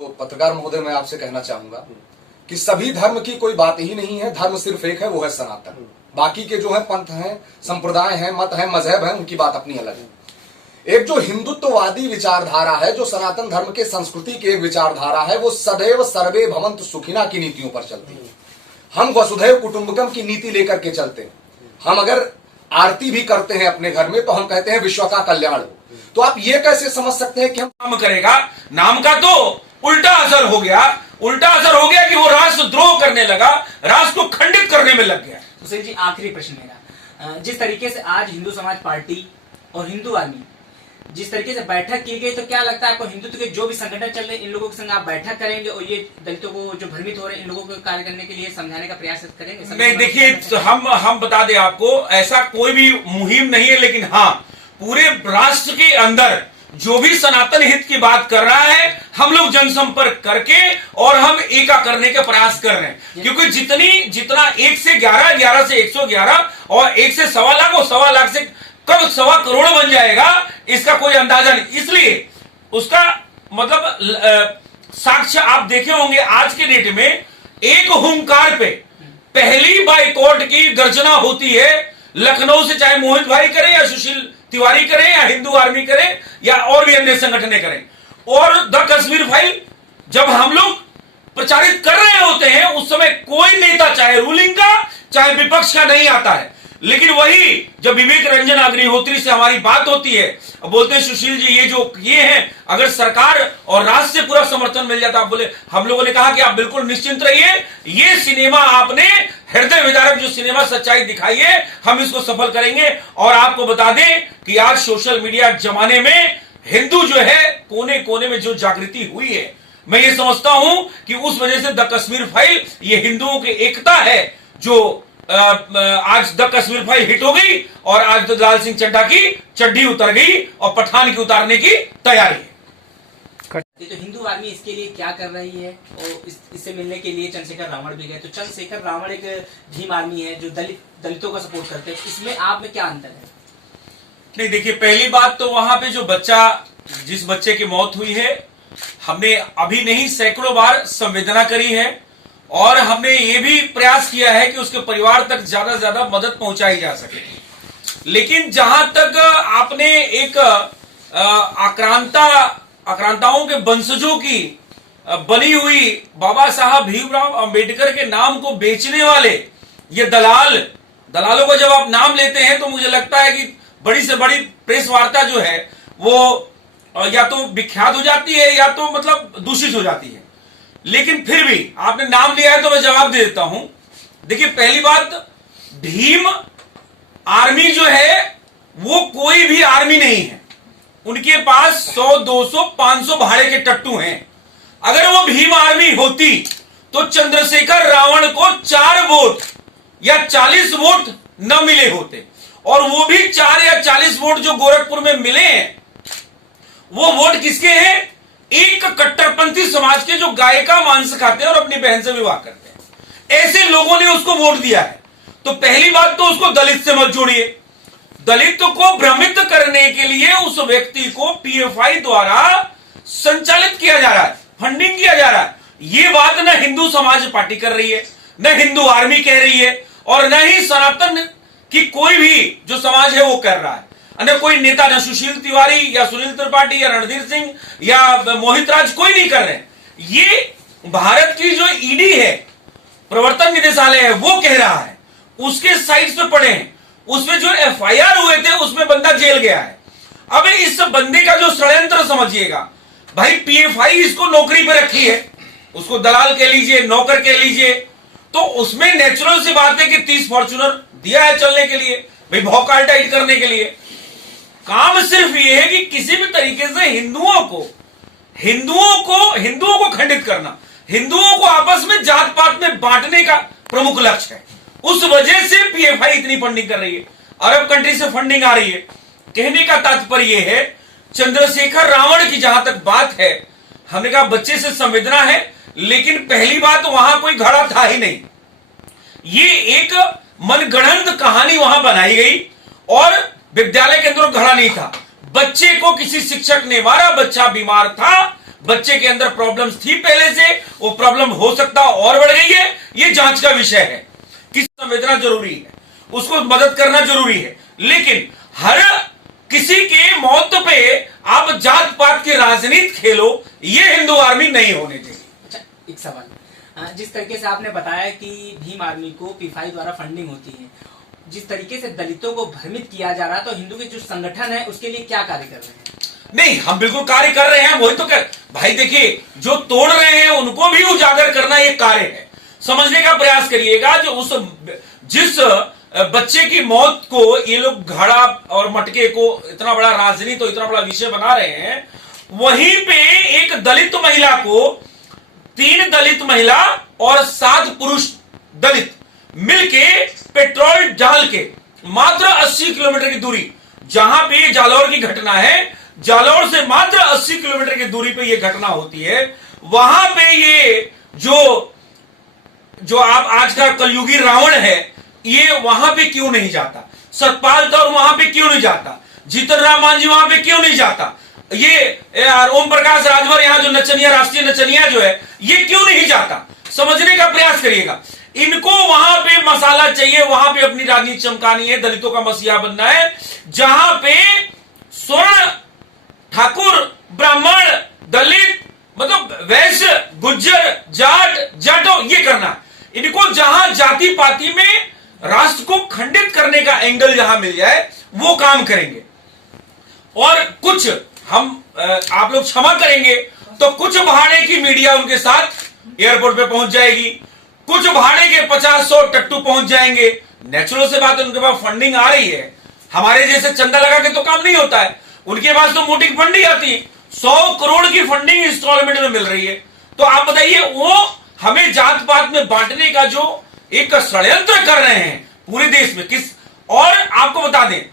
तो पत्रकार महोदय, मैं आपसे कहना चाहूंगा कि सभी धर्म की कोई बात ही नहीं है। धर्म सिर्फ एक है, वो है सनातन। बाकी के जो है पंथ हैं, संप्रदाय हैं, मत हैं, मजहब हैं, उनकी बात अपनी अलग है। एक जो हिंदुत्ववादी विचारधारा है, जो सनातन धर्म के संस्कृति की एक विचारधारा है, वो सदैव सर्वे भवन्तु सुखिना की नीतियों पर चलती है। हम वसुधैव कुटुंबकम की नीति लेकर के चलते हैं। हम अगर आरती भी करते हैं अपने घर में तो हम कहते हैं विश्व का कल्याण हो। तो आप ये कैसे समझ सकते हैं कि हम नाम करेगा? नाम का तो उल्टा असर हो गया। उल्टा असर हो गया कि वो राष्ट्रद्रोह करने लगा, राष्ट्र को खंडित करने में लग गया। सुशील जी, आखिरी प्रश्न मेरा, जिस तरीके से आज हिंदू समाज पार्टी और हिंदू आर्मी जिस तरीके से बैठक की गई, तो क्या लगता है आपको हिंदुत्व के जो भी संगठन चल रहे हैं, इन लोगों के संग आप बैठक करेंगे और ये दलितों को जो भ्रमित हो रहे हैं, इन लोगों को कार्य करने के लिए समझाने का प्रयास करेंगे? नहीं, देखिए, तो हम बता दें आपको, ऐसा कोई भी मुहिम नहीं है, लेकिन हाँ, पूरे राष्ट्र के अंदर जो भी सनातन हित की बात कर रहा है, हम लोग जनसंपर्क करके और हम एका करने का प्रयास कर रहे हैं। क्योंकि जितना 1 से 11, 11 से 111 और 1 से 1.25 लाख और 1.25 लाख से कब 1.25 करोड़ बन जाएगा, इसका कोई अंदाजा नहीं। इसलिए उसका मतलब साक्ष्य आप देखे होंगे आज के डेट में, एक हुंकार पे पहली बाइकॉट की गर्जना होती है। लखनऊ से चाहे मोहित भाई करें या सुशील तिवारी करें या हिंदू आर्मी करें या और भी अन्य संगठनें करें। और द कश्मीर फाइल जब हम लोग प्रचारित कर रहे होते हैं, उस समय कोई नेता चाहे रूलिंग का चाहे विपक्ष का नहीं आता है। लेकिन वही जब विवेक रंजन अग्निहोत्री से हमारी बात होती है, बोलते हैं सुशील जी ये है, अगर सरकार और राष्ट्र से पूरा समर्थन मिल जाता, आप बोले, हम लोगों ने कहा कि आप बिल्कुल निश्चिंत रहिए, ये सिनेमा आपने हृदय विदारक जो सिनेमा सच्चाई दिखाई है, हम इसको सफल करेंगे। और आपको बता दें कि आज सोशल मीडिया जमाने में हिंदू जो है कोने कोने में जो जागृति हुई है, मैं ये समझता हूं कि उस वजह से द कश्मीर फाइल ये हिंदुओं की एकता है, जो आज द कश्मीर फाइल हिट हो गई और आज तो लाल सिंह चड्ढा की चड्डी उतर गई और पठान की उतारने की तैयारी है। तो हिंदू आर्मी इसके लिए क्या कर रही है? और इससे मिलने के लिए चंद्रशेखर रावण भी गए, तो चंद्रशेखर रावण एक भीम आर्मी है जो दलितों का सपोर्ट करते हैं, इसमें आप में क्या अंतर है? नहीं, देखिए, पहली बात तो वहां पे जिस बच्चे की मौत हुई है, हमने अभी नहीं सैकड़ों बार संवेदना करी है और हमने ये भी प्रयास किया है कि उसके परिवार तक ज्यादा से ज्यादा मदद पहुंचाई जा सके। लेकिन जहां तक आपने एक आक्रांताओं के वंशजों की बनी हुई बाबा साहब भीमराव अंबेडकर के नाम को बेचने वाले ये दलालों को जब आप नाम लेते हैं, तो मुझे लगता है कि बड़ी से बड़ी प्रेस वार्ता जो है वो या तो विख्यात हो जाती है या तो मतलब दूषित हो जाती है। लेकिन फिर भी आपने नाम लिया है तो मैं जवाब दे देता हूं। देखिए, पहली बात, भीम आर्मी जो है वो कोई भी आर्मी नहीं है। उनके पास 100, 200, 500 भाड़े के टट्टू हैं। अगर वो भीम आर्मी होती तो चंद्रशेखर रावण को 4 वोट या 40 वोट न मिले होते, और वो भी 4 या 40 वोट जो गोरखपुर में मिले हैं, वो वोट किसके हैं? एक कट्टरपंथी समाज के जो गाय का मांस खाते हैं और अपनी बहन से विवाह करते हैं, ऐसे लोगों ने उसको वोट दिया है। तो पहली बात तो उसको दलित से मत जोड़िए। दलित को भ्रमित करने के लिए उस व्यक्ति को पीएफआई द्वारा संचालित किया जा रहा है, फंडिंग किया जा रहा है। ये बात न हिंदू समाज पार्टी कर रही है, न हिंदू आर्मी कह रही है, और न ही सनातन की कोई भी जो समाज है वो कर रहा है। अन्य कोई नेता, न सुशील तिवारी या सुनील त्रिपाठी या रणधीर सिंह या मोहित राज, कोई नहीं कर रहे। ये भारत की जो ईडी है, प्रवर्तन निदेशालय है, वो कह रहा है। उसके साइट्स पे पड़े हैं, उसमें जो एफआईआर हुए थे उसमें बंदा जेल गया है। अब इस बंदे का जो षड्यंत्र समझिएगा भाई, पीएफआई इसको नौकरी पे रखी है, उसको दलाल कह लीजिए, नौकर कह लीजिए, तो उसमें नेचुरल सी बात है कि 30 फॉर्च्यूनर दिया है चलने के लिए, भाई भौकाल टाइट करने के लिए। काम सिर्फ ये है कि किसी भी तरीके से हिंदुओं को खंडित करना, हिंदुओं को आपस में जात पात में बांटने का प्रमुख लक्ष्य है। उस वजह से पीएफआई इतनी फंडिंग कर रही है, अरब कंट्री से फंडिंग आ रही है। कहने का तात्पर्य यह है, चंद्रशेखर रावण की जहां तक बात है, हमने कहा बच्चे से संवेदना है, लेकिन पहली बात वहां कोई घड़ा था ही नहीं। ये एक मनगढ़ंत कहानी वहां बनाई गई और विद्यालय के अंदर घड़ा नहीं था। बच्चे को किसी शिक्षक ने मारा, बच्चा बीमार था, बच्चे के अंदर प्रॉब्लम्स थी पहले से, वो प्रॉब्लम हो सकता और बढ़ गई है, ये जांच का विषय है। किस संवेदना जरूरी है, उसको मदद करना जरूरी है, लेकिन हर किसी के मौत पे आप जात पात की राजनीति खेलो, ये हिंदू आर्मी नहीं होने चाहिए। अच्छा, एक सवाल, जिस तरीके से आपने बताया कि भीम आर्मी को पीएफआई द्वारा फंडिंग होती है, जिस तरीके से दलितों को भ्रमित किया जा रहा है, तो हिंदू के जो संगठन है उसके लिए क्या कार्य कर रहे हैं? नहीं, हम बिल्कुल कार्य कर रहे हैं, वही तो कर भाई। देखिए, जो तोड़ रहे हैं उनको भी उजागर करना ये कार्य है। समझने का प्रयास करिएगा, जो जिस बच्चे की मौत को ये लोग घड़ा और मटके को इतना बड़ा राजनीति, इतना बड़ा विषय बना रहे हैं, वहीं पे एक दलित महिला को, 3 दलित महिला और 7 पुरुष दलित मिलके पेट्रोल डाल के मात्र 80 किलोमीटर की दूरी, जहां पे जालौर की घटना है, जालौर से मात्र 80 किलोमीटर की दूरी पे यह घटना होती है, वहां पे ये जो आप आज का कलयुगी रावण है, ये वहां पे क्यों नहीं जाता? सतपाल तौर वहां पे क्यों नहीं जाता? जीतन राम मांझी वहां पे क्यों नहीं जाता? ये ओम प्रकाश राजभर, यहां जो नचनिया, राष्ट्रीय नचनिया जो है, ये क्यों नहीं जाता? समझने का प्रयास करिएगा। इनको वहां पे मसाला चाहिए, वहां पे अपनी राजनीति चमकानी है, दलितों का मसीहा बनना है, जहां पे स्वर्ण, ठाकुर, ब्राह्मण, दलित, मतलब वैश्य, गुज्जर, जाट, जाटो, ये करना। इनको जहां जाति पाति में राष्ट्र को खंडित करने का एंगल जहां मिल जाए, वो काम करेंगे। और कुछ हम आप लोग क्षमा करेंगे तो कुछ भाड़े की मीडिया उनके साथ एयरपोर्ट पे पहुंच जाएगी, कुछ भाड़े के 50-100 टट्टू पहुंच जाएंगे। नेचुरल से बात है, उनके पास फंडिंग आ रही है। हमारे जैसे चंदा लगा के तो काम नहीं होता है, उनके पास तो मोटी फंडिंग आती है, 100 करोड़ की फंडिंग इंस्टॉलमेंट में मिल रही है। तो आप बताइए, वो हमें जात पात में बांटने का जो एक षड्यंत्र कर रहे हैं पूरे देश में, किस। और आपको बता दें,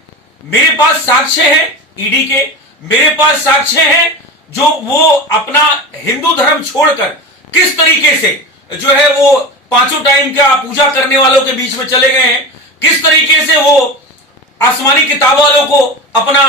मेरे पास साक्ष्य हैं ईडी के, मेरे पास साक्ष्य हैं जो वो अपना हिंदू धर्म छोड़कर किस तरीके से जो है वो 5 टाइम का पूजा करने वालों के बीच में चले गए हैं, किस तरीके से वो आसमानी किताब वालों को अपना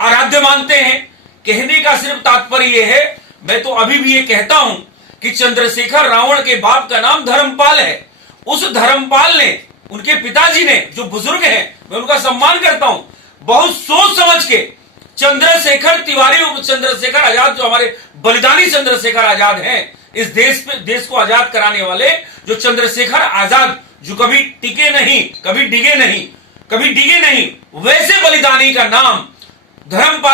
आराध्य मानते हैं। कहने का सिर्फ तात्पर्य यह है, मैं तो अभी भी ये कहता हूं कि चंद्रशेखर रावण के बाप का नाम धर्मपाल है। उस धर्मपाल ने, उनके पिताजी ने, जो बुजुर्ग हैं, मैं उनका सम्मान करता हूं, बहुत सोच समझ के चंद्रशेखर तिवारी, चंद्रशेखर आजाद, जो हमारे बलिदानी चंद्रशेखर आजाद हैं, इस देश को आजाद कराने वाले जो चंद्रशेखर आजाद, जो कभी टिके नहीं, कभी डिगे नहीं, वैसे बलिदानी का नाम धर्मपाल